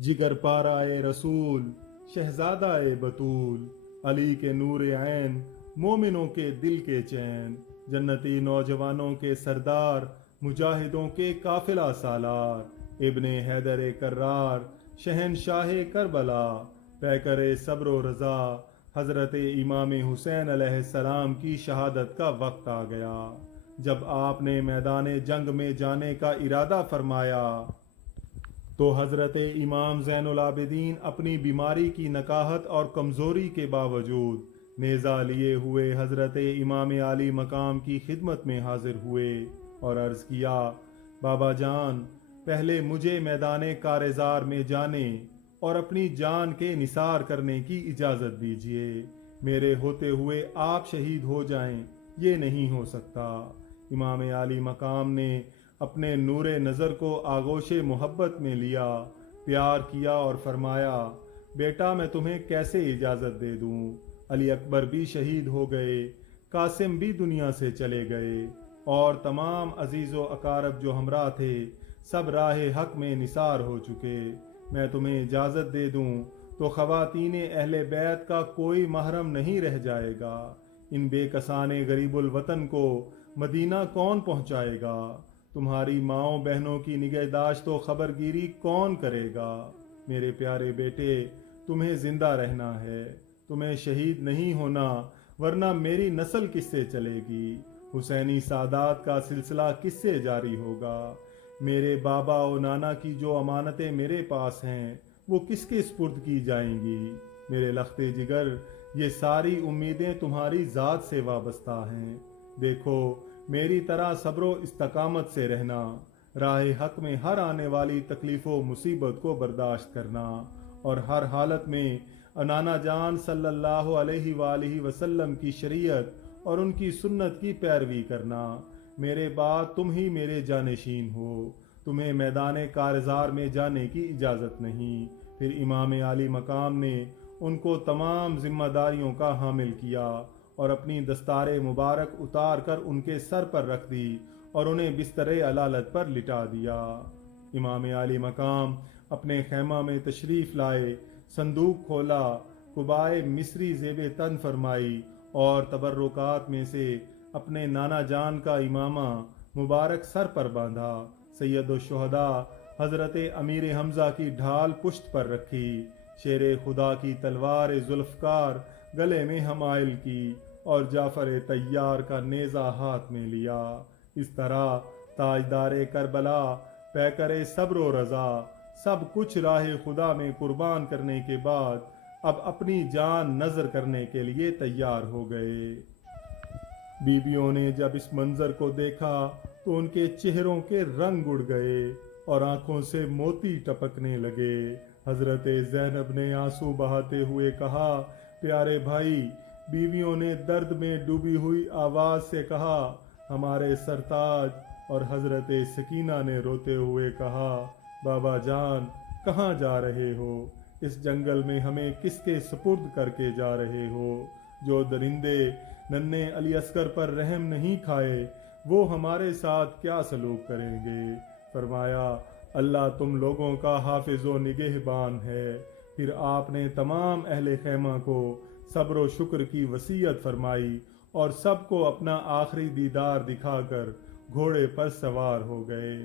जिगर पाराए रसूल, शहजादाए बतूल, अली के नूर ऐन, मोमिनों के दिल के चैन, जन्नती नौजवानों के सरदार, मुजाहिदों के काफिला सालार, इब्ने हैदर कर्रार, शहनशाह करबला, पैकर सब्र रज़ा, हज़रत इमाम हुसैन अलैहिस्सलाम की शहादत का वक्त आ गया। जब आपने मैदान जंग में जाने का इरादा फरमाया तो हज़रत इमाम ज़ैनुल आबिदीन अपनी बीमारी की नकाहत और कमज़ोरी के बावजूद नेज़ा लिए हुए हज़रत इमाम आली मकाम की खिदमत में हाजिर हुए और अर्ज़ किया, बाबा जान, पहले मुझे मैदान कारज़ार में जाने और अपनी जान के निसार करने की इजाज़त दीजिए। मेरे होते हुए आप शहीद हो जाएं, ये नहीं हो सकता। इमाम आली मकाम ने अपने नूरे नज़र को आगोशे मोहब्बत में लिया, प्यार किया और फरमाया, बेटा मैं तुम्हें कैसे इजाज़त दे दूँ। अली अकबर भी शहीद हो गए, कासिम भी दुनिया से चले गए और तमाम अजीज़ो अकारब जो हमरा थे सब राह हक में निसार हो चुके। मैं तुम्हें इजाज़त दे दूँ तो ख़वातीन अहले बैत का कोई महरम नहीं रह जाएगा। इन बेकसाने गरीबुल वतन को मदीना कौन पहुँचाएगा? तुम्हारी माओ बहनों की निगहदाश्त तो खबरगिरी कौन करेगा? मेरे प्यारे बेटे, तुम्हें जिंदा रहना है, तुम्हें शहीद नहीं होना, वरना मेरी नस्ल किससे चलेगी? हुसैनी सादात का सिलसिला किससे जारी होगा? मेरे बाबा और नाना की जो अमानतें मेरे पास हैं वो किसके स्पुर्द की जाएंगी? मेरे लख्ते जिगर, ये सारी उम्मीदें तुम्हारी ज़ात से वाबस्ता हैं। देखो, मेरी तरह सब्रो इस्तकामत से रहना, राह हक में हर आने वाली तकलीफ़ों मुसीबत को बर्दाश्त करना और हर हालत में नाना जान सल्लल्लाहु अलैहि वसल्लम की शरीयत और उनकी सुन्नत की पैरवी करना। मेरे बाद तुम ही मेरे जानशीन हो, तुम्हें मैदान कारज़ार में जाने की इजाज़त नहीं। फिर इमाम आली मकाम ने उनको तमाम जिम्मेदारियों का हामिल किया और अपनी दस्तारे मुबारक उतार कर उनके सर पर रख दी और उन्हें बिस्तरे अलालत पर लिटा दिया। इमाम आली मकाम अपने खैमा में तशरीफ़ लाए, संदूक खोला, कुबाए मिस्री ज़ेबे तन फरमाई और तबर्रुकात में से अपने नाना जान का इमामा मुबारक सर पर बांधा। सैयद शुहदा हज़रत अमीर हमज़ा की ढाल पुश्त पर रखी, शेर खुदा की तलवार जुल्फ़कार गले में हमाइल की और जाफ़र तैयार का नेज़ा हाथ में लिया। इस तरह ताजदार करबला, पैकर सब्र रज़ा सब कुछ राह खुदा में कुर्बान करने के बाद अब अपनी जान नजर करने के लिए तैयार हो गए। बीवियों ने जब इस मंजर को देखा तो उनके चेहरों के रंग उड़ गए और आंखों से मोती टपकने लगे। हजरत ज़ैनब ने आंसू बहाते हुए कहा, प्यारे भाई, बीवियों ने दर्द में डूबी हुई आवाज से कहा, हमारे सरताज। और हजरत सकीना ने रोते हुए कहा, बाबा जान, कहाँ जा रहे हो? इस जंगल में हमें किसके सुपुर्द करके जा रहे हो? जो दरिंदे नन्हे अली अस्कर पर रहम नहीं खाए वो हमारे साथ क्या सलूक करेंगे? फरमाया, अल्लाह तुम लोगों का हाफिज़ो निगहबान है। फिर आपने तमाम अहले खैमा को सब्र व शुक्र की वसीयत फरमाई और सबको अपना आखिरी दीदार दिखाकर घोड़े पर सवार हो गए।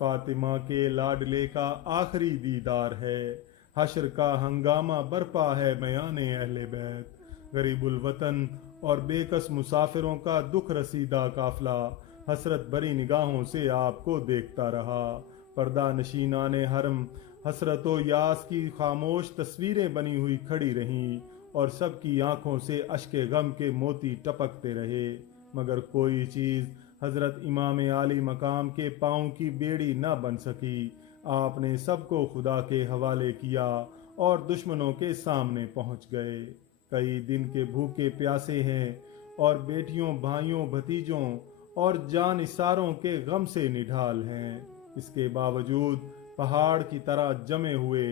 फातिमा के लाडले का आखिरी दीदार है। हश्र का हंगामा बरपा है बयाने अहले बैत। गरीबुल वतन और बेकस मुसाफिरों का दुख रसीदा काफिला हसरत भरी निगाहों से आपको देखता रहा। पर्दा नशीनाने हरम हसरतो यास की खामोश तस्वीरें बनी हुई खड़ी रहीं और सबकी आंखों से अश्के गम के मोती टपकते रहे, मगर कोई चीज़ हजरत इमाम आली मकाम के पाँव की बेड़ी न बन सकी। आपने सबको खुदा के हवाले किया और दुश्मनों के सामने पहुंच गए। कई दिन के भूखे प्यासे हैं और बेटियों, भाइयों, भतीजों और जानिसारों के गम से निढाल हैं। इसके बावजूद पहाड़ की तरह जमे हुए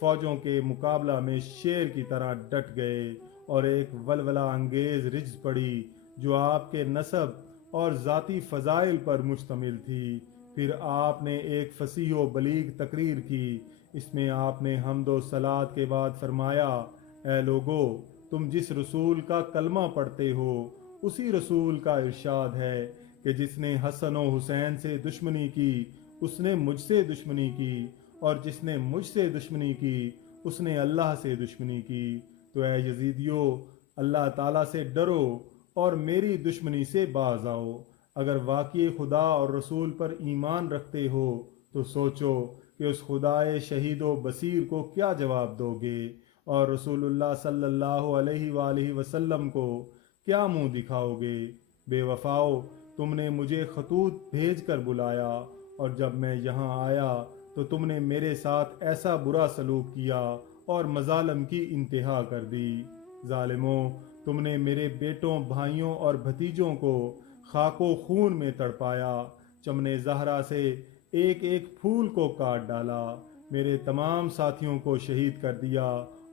फौजों के मुकाबला में शेर की तरह डट गए और एक वलवला अंगेज रिज पड़ी जो आपके नसब और ज़ाती फ़ज़ाइल पर मुश्तमिल थी। फिर आपने एक फसीह व बलीग तकरीर की, इसमें आपने हम्द व सलात के बाद फरमाया, ए लोगो, तुम जिस रसूल का कलमा पढ़ते हो उसी रसूल का इरशाद है कि जिसने हसन व हुसैन से दुश्मनी की उसने मुझसे दुश्मनी की, और जिसने मुझसे दुश्मनी की उसने अल्लाह से दुश्मनी की। तो ए यजीदियो, अल्लाह ताला से डरो और मेरी दुश्मनी से बाज आओ। अगर वाकई खुदा और रसूल पर ईमान रखते हो तो सोचो कि उस खुदाए शहीद व बसीर को क्या जवाब दोगे, और रसूलुल्लाह सल्लल्लाहु अलैहि वसल्लम को क्या मुंह दिखाओगे। बेवफाओ, तुमने मुझे खतूत भेज कर बुलाया, और जब मैं यहाँ आया तो तुमने मेरे साथ ऐसा बुरा सलूक किया और मजालम की इंतहा कर दी। जालिमों, तुमने मेरे बेटों, भाइयों और भतीजों को खाको खून में तड़पाया, चमने जहरा से एक एक फूल को काट डाला, मेरे तमाम साथियों को शहीद कर दिया,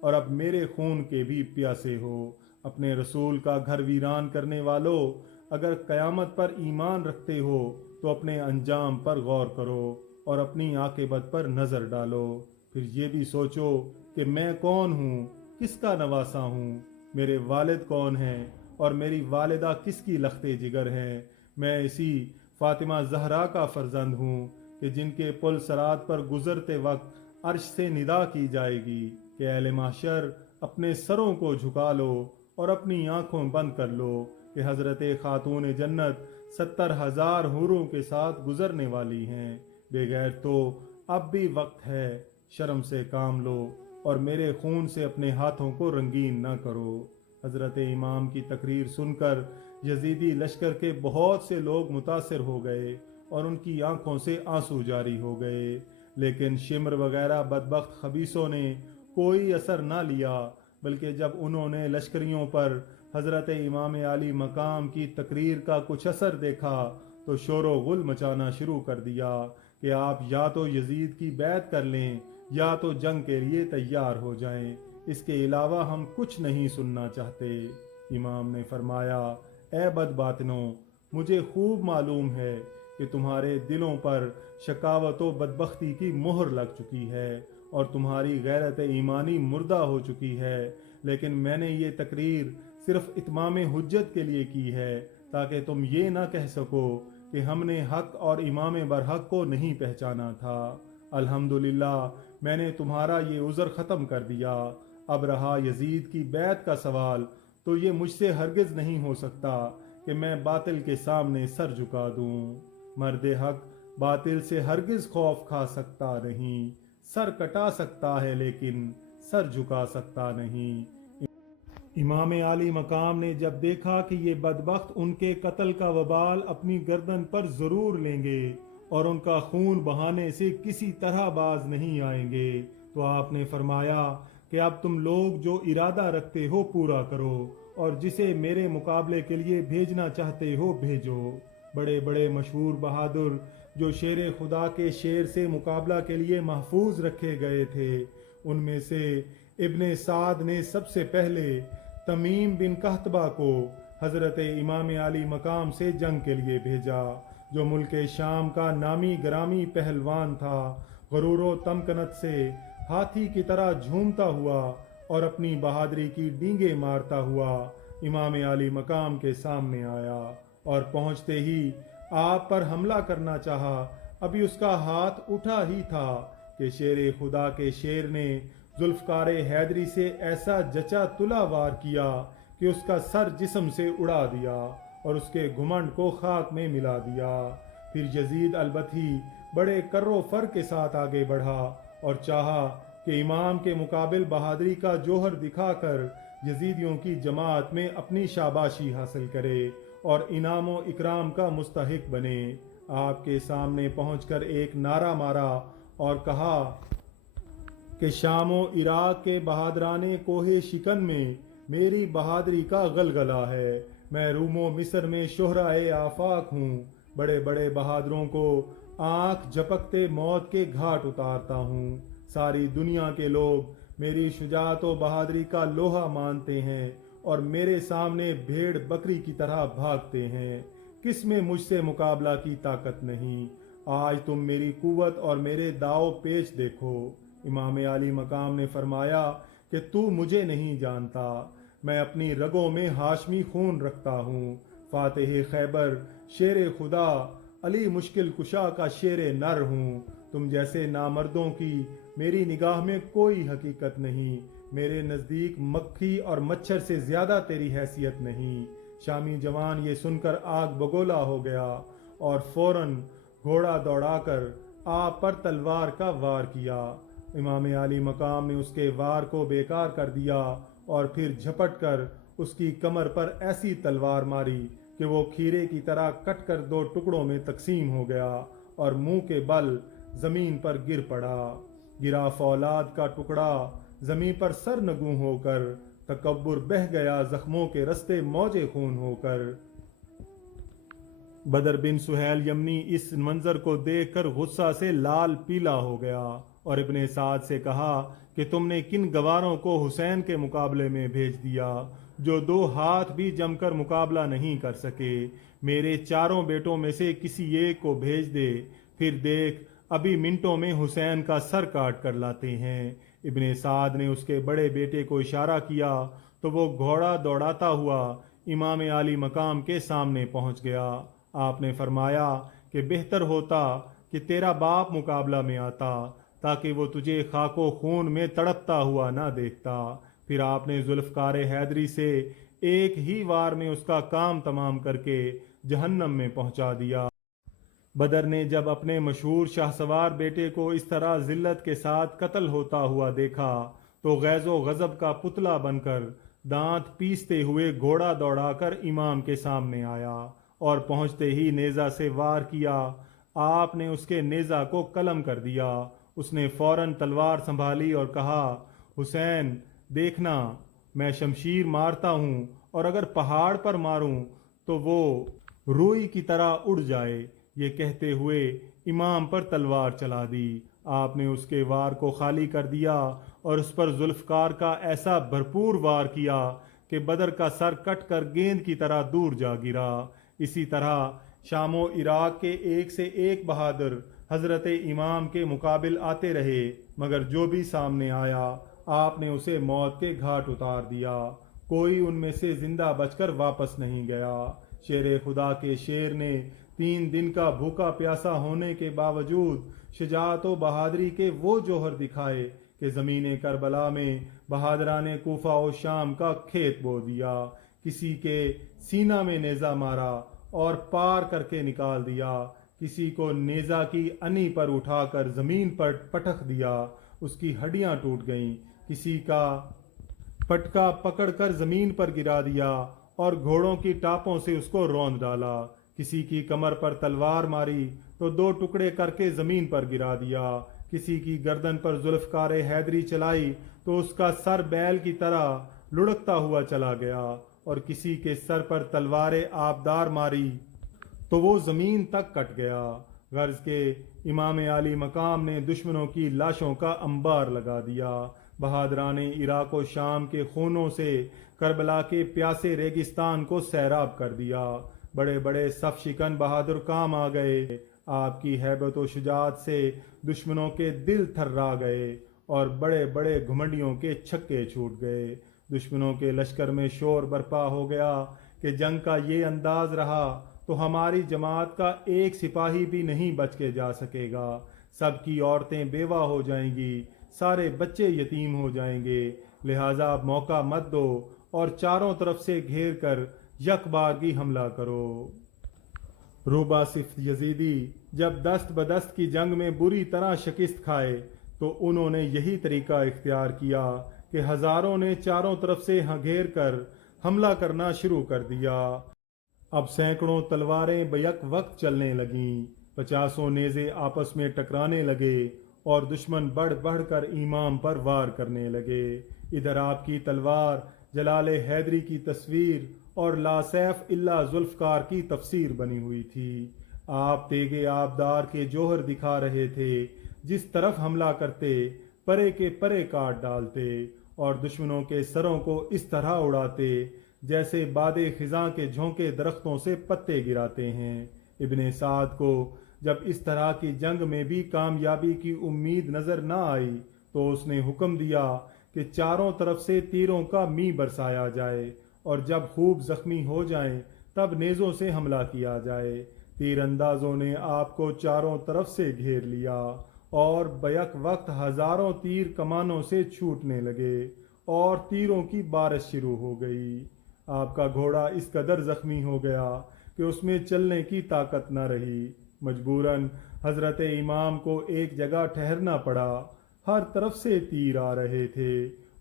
और अब मेरे खून के भी प्यासे हो। अपने रसूल का घर वीरान करने वालों, अगर कयामत पर ईमान रखते हो तो अपने अंजाम पर गौर करो और अपनी आकिबत पर नज़र डालो। फिर ये भी सोचो कि मैं कौन हूँ, किसका नवासा हूँ, मेरे वालिद कौन हैं और मेरी वालिदा किसकी लख्ते जिगर हैं। मैं इसी फातिमा जहरा का फर्जंद हूँ कि जिनके पुल सरात पर गुजरते वक्त अर्श से निदा की जाएगी कि अहले माशर, अपने सरों को झुका लो और अपनी आंखों बंद कर लो कि हज़रत खातून जन्नत 70,000 हूरों के साथ गुजरने वाली हैं। बगैर तो अब भी वक्त है, शर्म से काम लो और मेरे खून से अपने हाथों को रंगीन न करो। हज़रत इमाम की तकरीर सुनकर यजीदी लश्कर के बहुत से लोग मुतासिर हो गए और उनकी आंखों से आंसू जारी हो गए, लेकिन शिमर वगैरह बदबख्त खबीसों ने कोई असर ना लिया, बल्कि जब उन्होंने लश्करियों पर हज़रत इमाम आली मकाम की तकरीर का कुछ असर देखा तो शोरो गुल मचाना शुरू कर दिया कि आप या तो यजीद की बैत कर लें या तो जंग के लिए तैयार हो जाएं, इसके अलावा हम कुछ नहीं सुनना चाहते। इमाम ने फरमाया, ए बदबातिनों, मुझे खूब मालूम है कि तुम्हारे दिलों पर शकावत व बदबख्ती की मोहर लग चुकी है और तुम्हारी गैरत ईमानी मुर्दा हो चुकी है, लेकिन मैंने ये तकरीर सिर्फ इत्माम हुज्जत के लिए की है ताकि तुम ये ना कह सको कि हमने हक और इमाम बरहक को नहीं पहचाना था। अल्हम्दुलिल्लाह, मैंने तुम्हारा ये उज़र ख़त्म कर दिया। अब रहा यजीद की बैत का सवाल, तो ये मुझसे हरगिज़ नहीं हो सकता कि मैं बातिल के सामने सर झुका दूं। मर्द हक बातिल से हरगिज़ खौफ खा सकता नहीं, सर कटा सकता है लेकिन सर झुका सकता नहीं। इमाम आली मकाम ने जब देखा कि ये बदबख्त उनके कत्ल का वबाल अपनी गर्दन पर ज़रूर लेंगे और उनका खून बहाने से किसी तरह बाज नहीं आएंगे, तो आपने फरमाया कि अब तुम लोग जो इरादा रखते हो पूरा करो और जिसे मेरे मुकाबले के लिए भेजना चाहते हो भेजो। बड़े बड़े मशहूर बहादुर जो शेर खुदा के शेर से मुकाबला के लिए महफूज रखे गए थे, उनमें से इब्ने साद ने सबसे पहले तमीम बिन कहतबा को हज़रत इमाम आली मकाम से जंग के लिए भेजा, जो मुल्क शाम का नामी ग्रामी पहलवान था। गरूर तमकनत से हाथी की तरह झूमता हुआ और अपनी बहादुरी की डींगे मारता हुआ इमाम आली मकाम के सामने आया और पहुंचते ही आप पर हमला करना चाहा। अभी उसका हाथ उठा ही था कि शेर खुदा के शेर ने जुल्फकार हैदरी से ऐसा जचा तुला वार किया कि उसका सर जिस्म से उड़ा दिया और उसके घुमंड को खाक में मिला दिया। फिर यजीद अलबती बड़े कर्रो फर के साथ आगे बढ़ा और चाहा कि इमाम के मुकाबिल बहादुरी का जोहर दिखाकर यजीदियों की जमात में अपनी शाबाशी हासिल करे और इनाम व इकराम का मुस्तहिक बने। आपके सामने पहुंचकर एक नारा मारा और कहा कि शामो इराक के बहादराने कोहे शिकन में मेरी बहादुरी का गलगला है। मैं रूमो मिस्र में शोहराए आफाक हूँ। बड़े बड़े बहादुरों को आंख झपकते मौत के घाट उतारता हूँ। सारी दुनिया के लोग मेरी शुजाअत व बहादुरी का लोहा मानते हैं और मेरे सामने भेड़ बकरी की तरह भागते हैं। किस में मुझसे मुकाबला की ताकत नहीं। आज तुम मेरी कुव्वत और मेरे दाव पेच देखो। इमाम आली मकाम ने फरमाया कि तू मुझे नहीं जानता, मैं अपनी रगों में हाशमी खून रखता हूँ। फातिह खैबर, शेर खुदा, अली मुश्किल कुशा का शेर नर हूँ। तुम जैसे नामर्दों की मेरी निगाह में कोई हकीकत नहीं। मेरे नज़दीक मक्खी और मच्छर से ज़्यादा तेरी हैसियत नहीं। शामी जवान ये सुनकर आग बगोला हो गया और फौरन घोड़ा दौड़ाकर आप पर तलवार का वार किया। इमाम आली मकाम ने उसके वार को बेकार कर दिया और फिर झपट कर उसकी कमर पर ऐसी तलवार मारी कि वो खीरे की तरह कट कर 2 टुकड़ों में तकसीम हो गया और मुंह के बल जमीन पर गिर पड़ा। गिरा फौलाद का टुकड़ा जमीन पर सरनगू होकर, तकब्बुर बह गया जख्मों के रस्ते मौजे खून होकर। बदर बिन सुहेल यमनी इस मंजर को देखकर गुस्सा से लाल पीला हो गया और इब्ने साद से कहा कि तुमने किन गवारों को हुसैन के मुकाबले में भेज दिया जो 2 हाथ भी जमकर मुकाबला नहीं कर सके। मेरे 4 बेटों में से किसी एक को भेज दे, फिर देख अभी मिनटों में हुसैन का सर काट कर लाते हैं। इब्ने साद ने उसके बड़े बेटे को इशारा किया तो वो घोड़ा दौड़ाता हुआ इमाम आली मकाम के सामने पहुंच गया। आपने फरमाया कि बेहतर होता कि तेरा बाप मुकाबला में आता ताकि वो तुझे खाको खून में तड़पता हुआ ना देखता। फिर आपने जुल्फकार हैदरी से एक ही वार में उसका काम तमाम करके जहन्नम में पहुंचा दिया। बदर ने जब अपने मशहूर शाहसवार बेटे को इस तरह जिल्लत के साथ कत्ल होता हुआ देखा तो गैज़ो गज़ब का पुतला बनकर दांत पीसते हुए घोड़ा दौड़ाकर इमाम के सामने आया और पहुंचते ही नेज़ा से वार किया। आपने उसके नेज़ा को कलम कर दिया। उसने फौरन तलवार संभाली और कहा, हुसैन देखना, मैं शमशीर मारता हूँ और अगर पहाड़ पर मारूं तो वो रुई की तरह उड़ जाए। ये कहते हुए इमाम पर तलवार चला दी। आपने उसके वार को खाली कर दिया और उस पर जुल्फकार का ऐसा भरपूर वार किया कि बदर का सर कट कर गेंद की तरह दूर जा गिरा। इसी तरह शामो इराक के एक से एक बहादुर हजरत इमाम के मुकाबिल आते रहे, मगर जो भी सामने आया आपने उसे मौत के घाट उतार दिया। कोई उनमें से जिंदा बचकर वापस नहीं गया। शेर खुदा के शेर ने 3 दिन का भूखा प्यासा होने के बावजूद शुजाअत व बहादुरी के वो जौहर दिखाए कि ज़मीन करबला में बहादराने कूफा और शाम का खेत बो दिया। किसी के सीना में नेज़ा मारा और पार करके निकाल दिया, किसी को नेज़ा की अनी पर उठाकर ज़मीन पर पटक दिया, उसकी हड्डियां टूट गईं। किसी का पटका पकड़कर ज़मीन पर गिरा दिया और घोड़ों की टापों से उसको रौंद डाला। किसी की कमर पर तलवार मारी तो 2 टुकड़े करके ज़मीन पर गिरा दिया। किसी की गर्दन पर जुल्फकार हैदरी चलाई तो उसका सर बैल की तरह लुढ़कता हुआ चला गया और किसी के सर पर तलवारें आबदार मारी तो वो ज़मीन तक कट गया। गर्ज के इमाम आली मकाम ने दुश्मनों की लाशों का अंबार लगा दिया। बहादराने इराक और शाम के खूनों से करबला के प्यासे रेगिस्तान को सैराब कर दिया। बड़े बड़े सफ शिकन बहादुर काम आ गए। आपकी हैबत व शुजाअत से दुश्मनों के दिल थर्रा गए और बड़े बड़े घुमंडियों के छक्के छूट गए। दुश्मनों के लश्कर में शोर बर्पा हो गया कि जंग का ये अंदाज रहा तो हमारी जमात का एक सिपाही भी नहीं बच के जा सकेगा। सबकी औरतें बेवा हो जाएंगी, सारे बच्चे यतीम हो जाएंगे। लिहाजा अब मौका मत दो और चारों तरफ से घेर कर यकबारगी हमला करो। रूबा सिफ्त यजीदी जब दस्त बदस्त की जंग में बुरी तरह शिकस्त खाए तो उन्होंने यही तरीका इख्तियार किया कि हजारों ने चारों तरफ से घेर कर हमला करना शुरू कर दिया। अब सैकड़ों तलवारें बैक वक्त चलने लगीं, 50 नेज़े आपस में टकराने लगे और दुश्मन बढ़ बढ़ कर इमाम पर वार करने लगे। इधर आपकी तलवार जलाले हैदरी की तस्वीर और लासैफ इल्ला जुल्फकार की तफसीर बनी हुई थी। आप तेगे आबदार के जौहर दिखा रहे थे। जिस तरफ हमला करते परे के परे काट डालते और दुश्मनों के सरों को इस तरह उड़ाते जैसे बादे खिजां के झोंके दरख्तों से पत्ते गिराते हैं। इब्ने साद को जब इस तरह की जंग में भी कामयाबी की उम्मीद नजर न आई تو اس نے حکم دیا کہ چاروں طرف سے تیروں کا می برسایا جائے، اور جب خوب زخمی ہو جائیں تب نیزوں سے حملہ کیا جائے۔ تیر اندازوں نے آپ کو چاروں طرف سے گھیر لیا، اور بیک وقت ہزاروں تیر کمانوں سے چھوٹنے لگے، اور تیروں کی بارش شروع ہو گئی۔ آپ کا گھوڑا اس قدر زخمی ہو گیا کہ اس میں چلنے کی طاقت نہ رہی۔ مجبوراً حضرت امام کو ایک جگہ ٹھہرنا پڑا۔ ہر طرف سے تیر آ رہے تھے،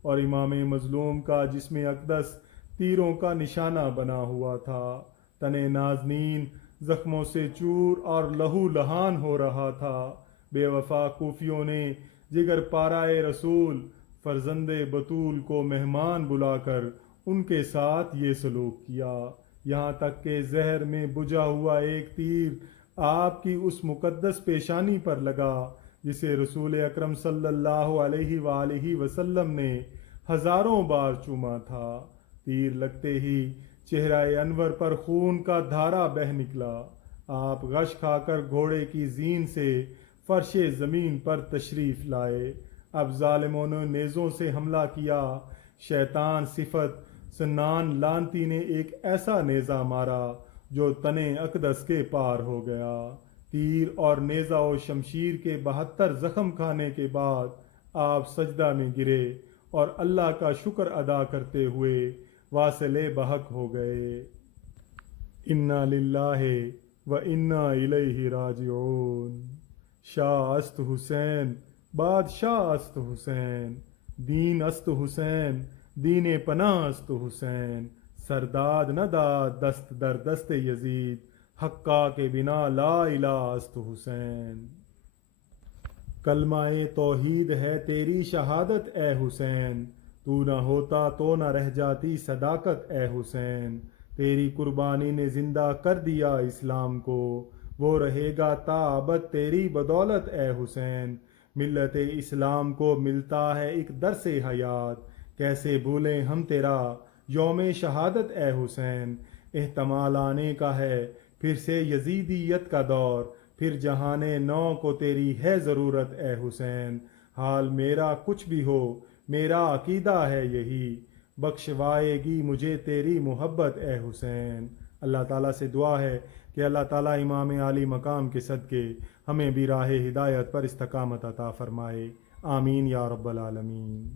اور امام مظلوم کا جسم اقدس تیروں کا نشانہ بنا ہوا تھا۔ تن نازنین زخموں سے چور اور لہو لہان ہو رہا تھا۔ بے وفا کوفیوں نے جگر پارائے رسول فرزند بطول کو مہمان بلا کر ان کے ساتھ یہ سلوک کیا، یہاں تک کہ زہر میں بجھا ہوا ایک تیر آپ کی اس مقدس پیشانی پر لگا جسے رسول اکرم صلی اللہ علیہ وآلہ وسلم نے ہزاروں بار چوما تھا۔ تیر لگتے ہی چہرہ انور پر خون کا دھارا بہہ نکلا۔ آپ غش کھا کر گھوڑے کی زین سے فرش زمین پر تشریف لائے۔ اب ظالموں نے نیزوں سے حملہ کیا۔ شیطان صفت سنان لانتی نے ایک ایسا نیزہ مارا جو تنے اقدس کے پار ہو گیا۔ تیر اور نیزہ و شمشیر کے 72 زخم کھانے کے بعد آپ سجدہ میں گرے اور اللہ کا شکر ادا کرتے ہوئے واصل بحق ہو گئے۔ انا للہ و انا الیہ راجعون۔ شاہ است حسین، بادشاہ است حسین، دین است حسین، دین پناہ است حسین، سرداد نہ داد دست در دست یزید، حقا کے بنا لا الہ است حسین۔ کلمہ توحید ہے تیری شہادت اے حسین، تو نہ ہوتا تو نہ رہ جاتی صداقت اے حسین، تیری قربانی نے زندہ کر دیا اسلام کو، وہ رہے گا تا ابد تیری بدولت اے حسین، ملت اسلام کو ملتا ہے ایک درس حیات، کیسے بھولیں ہم تیرا یوم شہادت اے حسین، احتمال آنے کا ہے پھر سے یزیدیت کا دور، پھر جہان نو کو تیری ہے ضرورت اے حسین، حال میرا کچھ بھی ہو میرا عقیدہ ہے یہی، بخشوائے گی مجھے تیری محبت اے حسین۔ اللہ تعالیٰ سے دعا ہے کہ اللہ تعالیٰ امام عالی مقام کے صدقے ہمیں بھی راہ ہدایت پر استقامت عطا فرمائے، آمین یا رب العالمین۔